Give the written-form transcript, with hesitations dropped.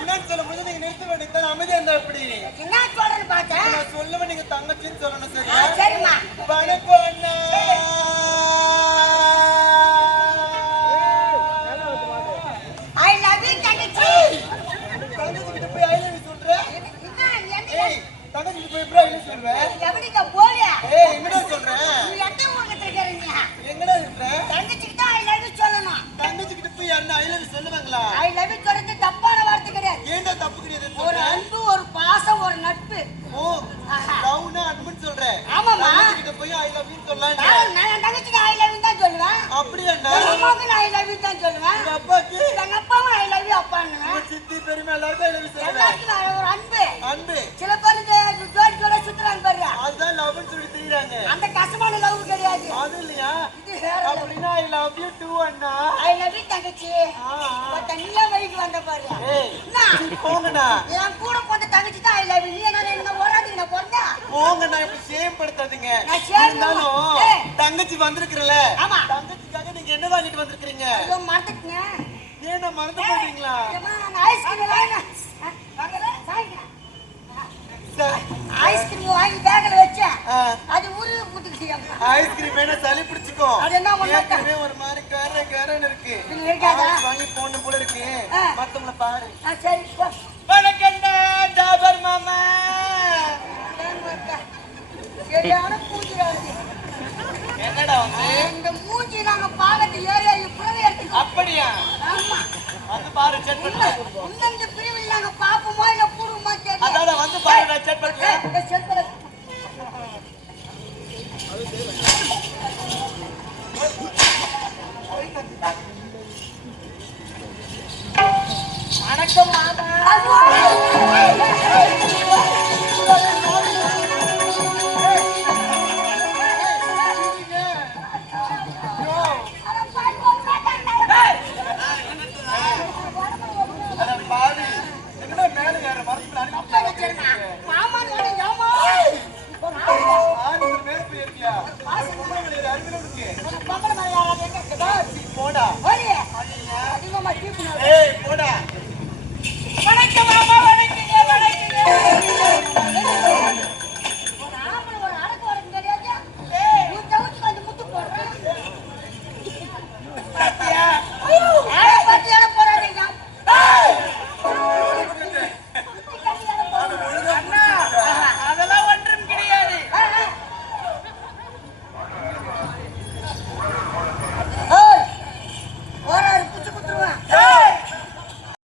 அண்ணன் சொல்லும்போது நீங்க நிறுத்த வேண்டியது அமைதியா இருந்தா எப்படி? என்ன சொல்றேன்னு பார்த்தேன். நான் சொல்லுவேன் நீங்க தங்கச்சின்னு சொல்லணும். சரி சரிம்மா. வணக்கம் அண்ணா. ஐ லவ் யூ தங்கச்சி. தங்கச்சிக்கிட்ட போய் ஐ லவ் யூ சொல்றேன். தங்கச்சிக்கிட்ட போய் எப்படி ஐ லவ் யூ சொல்றேன்? எப்படிக்கா போறியா? எங்கடா சொல்றேன்? நீ எந்த ஊர்ல இருக்கறீங்க? எங்கடா இருக்க? தங்கச்சிக்கிட்ட ஐ லவ் யூ சொல்லணும். தங்கச்சிக்கிட்ட போய் அண்ணா ஐ லவ் யூ சொல்லுவாங்களா? ஐ லவ் யூ சொல்றது தப்பான வார்த்தை கிடையாது. ஏன்டா தப்பு கிடையாது? ஒரு அன்பு, ஒரு பாசம், ஒரு நட்பு. ஓ லவ்னா அன்புன்னு சொல்றேன். ஆமாமா. தங்கச்சிக்கிட்ட போய் ஐ லவ் யூ சொல்லலாம். நான் தங்கச்சிக்கு ஐ லவ் யூ தான் சொல்லுவேன். அப்படியாண்ணா? அம்மாவுக்கு ஐ லவ் யூ தான் சொல்லுவேன். உங்க அப்பாக்கு? எங்க அப்பாவும் ஐ லவ் யூ அப்பான்னுவேன். உங்க சித்தி பெரியம்மா எல்லாருக்கும் ஐ லவ் யூ சொல்லுவேன். எல்லாருக்கும் ஒரு அன்பு. அன்பு. சில பேர் ஜோடி ஜோடி சுத்துறாங்க பாரு. அதுதான் லவ்னு சொல்லி தெரியுறாங்க. அந்த கசமான லவ் கிடையாது. அது இல்லையா? இது வேற. அப்படின்னா ஐ லவ் யூ டூ அண்ணா. ஐ லவ் யூ தங்கச்சி. தண்ணியா வயிக்கு வந்த பாரு. போங்கண்ணா. என் கூட போந்த தங்கச்சி தான் ஐ லவ் யூ. நீ என்ன ஓராதுக்கு நான் போறதா? போங்கண்ணா, இப்ப சேம் படுத்தாதீங்க. தங்கச்சி வந்திருக்கிறல. ஆமா. தங்கச்சிக்காக நீங்க என்ன வாங்கிட்டு வந்திருக்கீங்க? ஐயோ மறந்துட்டீங்க. ஏன்னா மறந்து போறீங்களா? ஐஸ்கிரீம் ஐஸ்கிரீம் வாங்கி பேக்ல வச்சேன். அது ஊருக்கு போட்டுக்கிச்சு. ஐஸ்கிரீம் வேணா சளி பிடிச்சுக்கோ. அது என்ன ஏற்கனவே ஒரு மாதிரி கரன்னு இருக்கு. இருக்காதா? வாங்கி